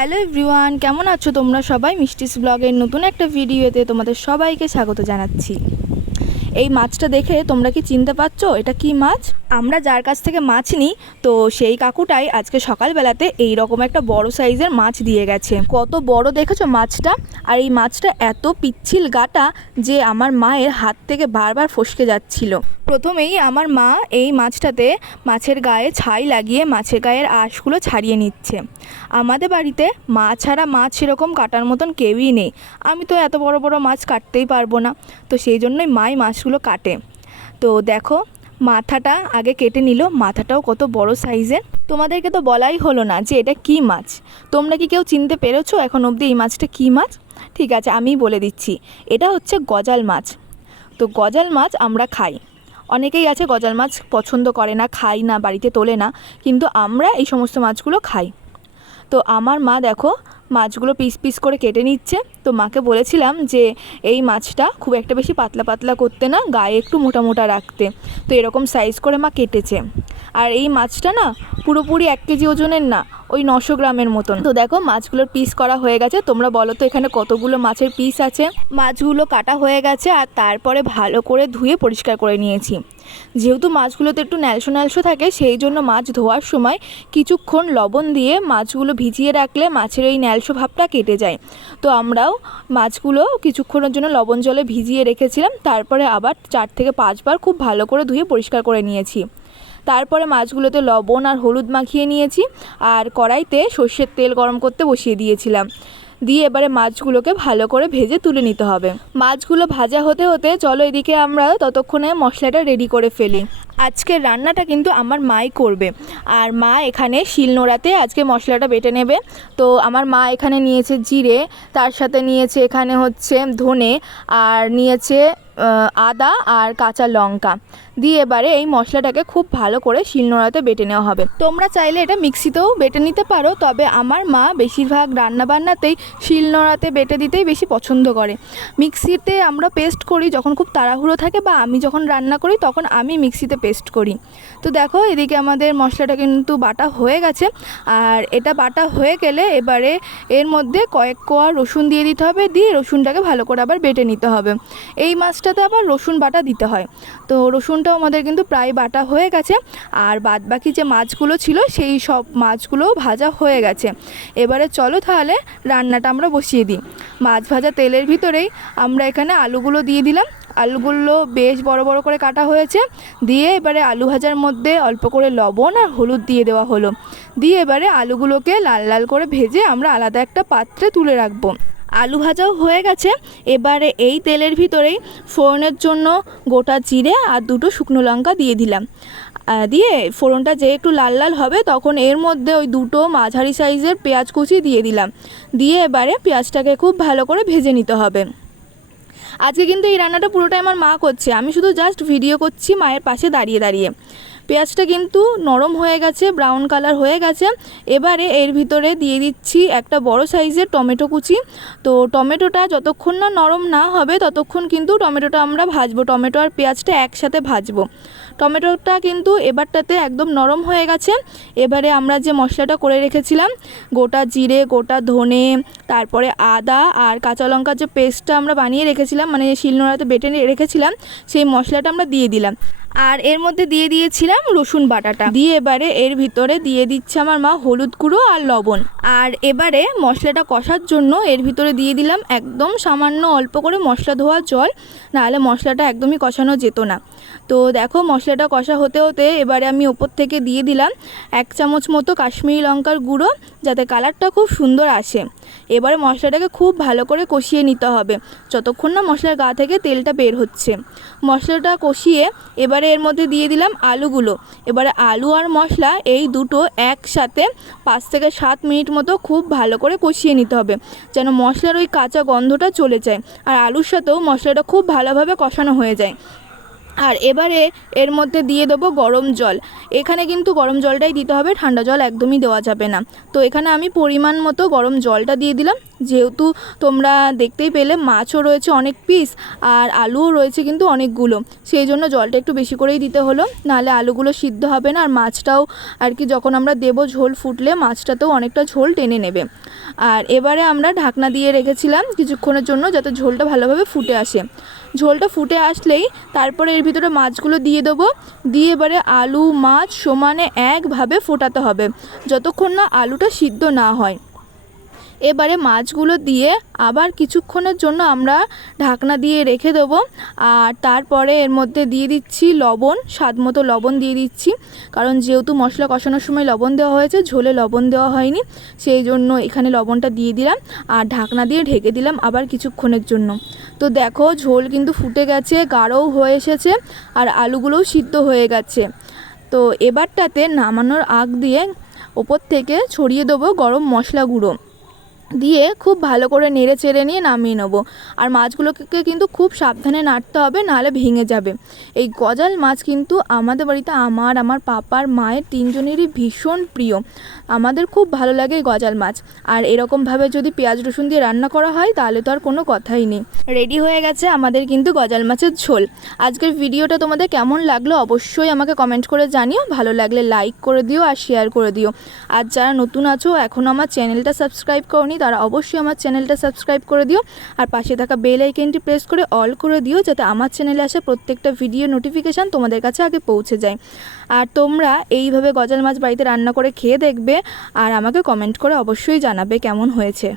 Hello everyone, কেমন আছো তোমরা সবাই? মিষ্টিস ব্লগের নতুন একটা ভিডিওতে তোমাদের সবাইকে স্বাগত জানাচ্ছি। এই মাছটা দেখে তোমরা কি চিনতে পারছ এটা কি মাছ? আমরা যার কাছ থেকে মাছ নিই, তো সেই কাকুটাই আজকে সকালবেলাতে এই রকম একটা বড় সাইজের মাছ দিয়ে গেছে। কত বড় দেখেছ মাছটা? আর এই মাছটা এত পিচ্ছিল গাটা যে আমার মায়ের হাত থেকে বারবার ফসকে যাচ্ছিল। প্রথমেই আমার মা এই মাছটাতে মাছের গায়ে ছাই লাগিয়ে মাছের গায়ের আঁশগুলো ছাড়িয়ে নিচ্ছে। আমাদের বাড়িতে মা ছাড়া মাছ সেরকম কাটার মতন কেউই নেই। আমি তো এত বড় বড় মাছ কাটতেই পারব না। তো সেই জন্যই মাই মাছগুলো কাটে। তো দেখো, মাথাটা আগে কেটে নিল। মাথাটাও কত বড় সাইজের। তোমাদেরকে তো বলাই হলো না যে এটা কি মাছ। তোমরা কি কেউ চিনতে পেরেছ এখন অবধি এই মাছটা কি মাছ? ঠিক আছে, আমিই বলে দিচ্ছি। এটা হচ্ছে গজাল মাছ। তো গজাল মাছ আমরা খাই। অনেকেই আছে, গজাল মাছ পছন্দ করে না, খাই না, বাড়িতে তোলে না, কিন্তু আমরা এই সমস্ত মাছগুলো খাই। তো আমার মা দেখো, মাছগুলো পিস পিস করে কেটে নিচ্ছে। তো মাকে বলেছিলাম যে, এই মাছটা খুব একটা বেশি পাতলা পাতলা করতে না, গায়ে একটু মোটা মোটা রাখতে। তো এরকম সাইজ করে মা কেটেছে। আর এই মাছটা না পুরোপুরি এক কেজি ওজনের না ওই নশো গ্রামের মতন। তো দেখো, মাছগুলোর পিস করা হয়ে গেছে। তোমরা বলো তো এখানে কতগুলো মাছের পিস আছে? মাছগুলো কাটা হয়ে গেছে আর তারপরে ভালো করে ধুয়ে পরিষ্কার করে নিয়েছি। যেহেতু মাছগুলোতে একটু ন্যালসো ন্যালসো থাকে, সেই জন্য মাছ ধোয়ার সময় কিছুক্ষণ লবণ দিয়ে মাছগুলো ভিজিয়ে রাখলে মাছের ওই ন্যালসো ভাবটা কেটে যায়। তো আমরাও মাছগুলো কিছুক্ষণের জন্য লবণ জলে ভিজিয়ে রেখেছিলাম। তারপরে আবার চার থেকে পাঁচবার খুব ভালো করে ধুয়ে পরিষ্কার করে নিয়েছি। তারপরে মাছগুলোতে লবণ আর হলুদ মাখিয়ে নিয়েছি আর কড়াইতে সর্ষের তেল গরম করতে বসিয়ে দিয়েছিলাম। দিয়ে এবারে মাছগুলোকে ভালো করে ভেজে তুলে নিতে হবে। মাছগুলো ভাজা হতে হতে চলো এদিকে আমরা ততক্ষণে মশলাটা রেডি করে ফেলি। আজকের রান্নাটা কিন্তু আমার মাই করবে। আর মা এখানে শিলনোড়াতে আজকে মশলাটা বেটে নেবে। তো আমার মা এখানে নিয়েছে জিরে, তার সাথে নিয়েছে এখানে হচ্ছে ধনে, আর নিয়েছে আদা আর কাঁচা লঙ্কা দিয়ে এবারে এই মশলাটাকে খুব ভালো করে শিলনোড়াতে বেটে নেওয়া হবে। তোমরা চাইলে এটা মিক্সিতেও বেটে নিতে পারো, তবে আমার মা বেশিরভাগ রান্নাবান্নাতেই শিলনোড়াতে বেটে দিতেই বেশি পছন্দ করে। মিক্সিতে আমরা পেস্ট করি যখন খুব তাড়াহুড়ো থাকে বা আমি যখন রান্না করি তখন আমি মিক্সিতে পেস্ট করি। তো দেখো এদিকে আমাদের মশলাটা কিন্তু বাটা হয়ে গেছে, আর এটা বাটা হয়ে গেলে এবারে এর মধ্যে কয়েক কোয়া রসুন দিয়ে দিতে হবে, দিয়ে রসুনটাকে ভালো করে আবার বেটে নিতে হবে। এই মাছটাতে আবার রসুন বাটা দিতে হয়। তো রসুনটাও আমাদের কিন্তু প্রায় বাটা হয়ে গেছে। আর বাদ বাকি যে মাছগুলো ছিল, সেই সব মাছগুলো ভাজা হয়ে গেছে। এবারে চলো তাহলে রান্নাটা আমরা বসিয়ে দিই। মাছ ভাজা তেলের ভিতরেই আমরা এখানে আলুগুলো দিয়ে দিলাম। আলুগুলো বেশ বড় বড় করে কাটা হয়েছে। দিয়ে এবারে আলু ভাজার মধ্যে অল্প করে লবণ আর হলুদ দিয়ে দেওয়া হলো। দিয়ে এবারে আলুগুলোকে লাল লাল করে ভেজে আমরা আলাদা একটা পাত্রে তুলে রাখব। আলু ভাজাও হয়ে গেছে। এবারে এই তেলের ভিতরেই ফোড়নের জন্য গোটা জিরে আর দুটো শুকনো লঙ্কা দিয়ে দিলাম। দিয়ে ফোড়নটা যে একটু লাল লাল হবে তখন এর মধ্যে ওই দুটো মাঝারি সাইজের পেঁয়াজ কুচি দিয়ে দিলাম। দিয়ে এবারে পেঁয়াজটাকে খুব ভালো করে ভেজে নিতে হবে। আজকে কিন্তু এই রান্নাটা পুরোটাই আমার মা করছে। আমি শুধু জাস্ট ভিডিও করছি মায়ের পাশে দাঁড়িয়ে দাঁড়িয়ে। পেঁয়াজটা কিন্তু নরম হয়ে গেছে ব্রাউন কালার হয়ে গেছে। এবারে এর ভিতরে দিয়ে দিচ্ছি একটা বড় সাইজের টমেটো কুচি। তো টমেটোটা যতক্ষণ না নরম না হবে, ততক্ষণ কিন্তু টমেটোটা আমরা ভাজবো। টমেটো আর পেঁয়াজটা একসাথে ভাজবো। টমেটোটা কিন্তু এবারটাতে একদম নরম হয়ে গেছে। এবারে আমরা যে মশলাটা করে রেখেছিলাম, গোটা জিরে, গোটা ধনে, তারপরে আদা আর কাঁচা লঙ্কার যে পেস্টটা আমরা বানিয়ে রেখেছিলাম মানে শিলনোড়াতে বেটে রেখেছিলাম, সেই মশলাটা আমরা দিয়ে দিলাম। আর এর মধ্যে দিয়ে দিয়েছিলাম রসুন বাটাটা। দিয়ে এবারে এর ভিতরে দিয়ে দিচ্ছে আমার মা হলুদ গুঁড়ো আর লবণ। আর এবারে মশলাটা কষার জন্য এর ভিতরে দিয়ে দিলাম একদম সামান্য অল্প করে মশলা ধোয়া জল, নাহলে মশলাটা একদমই কষানো যেত না। তো দেখো মশলাটা কষা হতে হতে এবারে আমি ওপর থেকে দিয়ে দিলাম এক চামচ মতো কাশ্মীরি লঙ্কার গুঁড়ো, যাতে কালারটা খুব সুন্দর আসে। এবারে মশলাটাকে খুব ভালো করে কষিয়ে নিতে হবে, যতক্ষণ না মশলার গা থেকে তেলটা বের হচ্ছে। মশলাটা কষিয়ে এবারে এর মধ্যে দিয়ে দিলাম আলুগুলো। এবারে আলু আর মশলা এই দুটো একসাথে পাঁচ থেকে সাত মিনিট মতো খুব ভালো করে কষিয়ে নিতে হবে, যেন মশলার ওই কাঁচা গন্ধটা চলে যায় আর আলুর সাথেও মশলাটা খুব ভালোভাবে কষানো হয়ে যায়। আর এবারে এর মধ্যে দিয়ে দেবো গরম জল। এখানে কিন্তু গরম জলটাই দিতে হবে, ঠান্ডা জল একদমই দেওয়া যাবে না। তো এখানে আমি পরিমাণ মতো গরম জলটা দিয়ে দিলাম। যেহেতু তোমরা দেখতেই পেলে মাছও রয়েছে অনেক পিস আর আলুও রয়েছে কিন্তু অনেকগুলো। সেই জন্য জলটা একটু বেশি করেই দিতে হলো, নাহলে আলুগুলো সিদ্ধ হবে না আর মাছটাও আর কি যখন আমরা দেবো ঝোল ফুটলে মাছটাতেও অনেকটা ঝোল টেনে নেবে। আর এবারে আমরা ঢাকনা দিয়ে রেখেছিলাম কিছুক্ষণের জন্য যাতে ঝোলটা ভালোভাবে ফুটে আসে। ঝোলটা ফুটে আসলেই তারপরে এর ভিতরে মাছগুলো দিয়ে দেবো, দিয়ে এবারে আলু, মাছ সমানে একভাবে ফোটাতে হবে, যতক্ষণ না আলুটা সিদ্ধ না হয়। এবারে মাছগুলো দিয়ে আবার কিছুক্ষণের জন্য আমরা ঢাকনা দিয়ে রেখে দেবো। আর তারপরে এর মধ্যে দিয়ে দিচ্ছি লবণ, স্বাদ মতো লবণ দিয়ে দিচ্ছি। কারণ যেহেতু মশলা কষানোর সময় লবণ দেওয়া হয়েছে, ঝোলে লবণ দেওয়া হয়নি, সেই জন্য এখানে লবণটা দিয়ে দিলাম আর ঢাকনা দিয়ে ঢেকে দিলাম আবার কিছুক্ষণের জন্য। তো দেখো ঝোল কিন্তু ফুটে গেছে, গাঢ়ও হয়ে এসেছে আর আলুগুলোও সিদ্ধ হয়ে গেছে। তো এবারটাতে নামানোর আগ দিয়ে ওপর থেকে ছড়িয়ে দেবো গরম মশলা গুঁড়ো। দিয়ে খুব ভালো করে নেড়ে চেড়ে নিয়ে নামিয়ে নেব। আর মাছগুলোকে কিন্তু খুব সাবধানে নাড়তে হবে, নাহলে ভেঙে যাবে। এই গজাল মাছ কিন্তু আমাদের বাড়িতে আমার আমার পাপার মায়ের তিনজনেরই ভীষণ প্রিয়। আমাদের খুব ভালো লাগে এই গজাল মাছ। আর এরকমভাবে যদি পেঁয়াজ রসুন দিয়ে রান্না করা হয়, তাহলে তো আর কোনো কথাই নেই। রেডি হয়ে গেছে আমাদের কিন্তু গজাল মাছের ঝোল। আজকের ভিডিওটা তোমাদের কেমন লাগল অবশ্যই আমাকে কমেন্ট করে জানিও। ভালো লাগলে লাইক করে দিও আর শেয়ার করে দিও। আর যারা নতুন আছো এখনও আমার চ্যানেলটা সাবস্ক্রাইব করনি তারা অবশ্যই আমার চ্যানেলটা সাবস্ক্রাইব করে দিও। আর পাশে থাকা বেল আইকনটি প্রেস করে অল করে দিও, যাতে আমার চ্যানেলে আসা প্রত্যেকটা ভিডিও নোটিফিকেশান তোমাদের কাছে আগে পৌঁছে যায়। আর তোমরা এইভাবে গজাল মাছ বাড়িতে রান্না করে খেয়ে দেখবে, আর আমাকে কমেন্ট করে অবশ্যই জানাবে কেমন হয়েছে।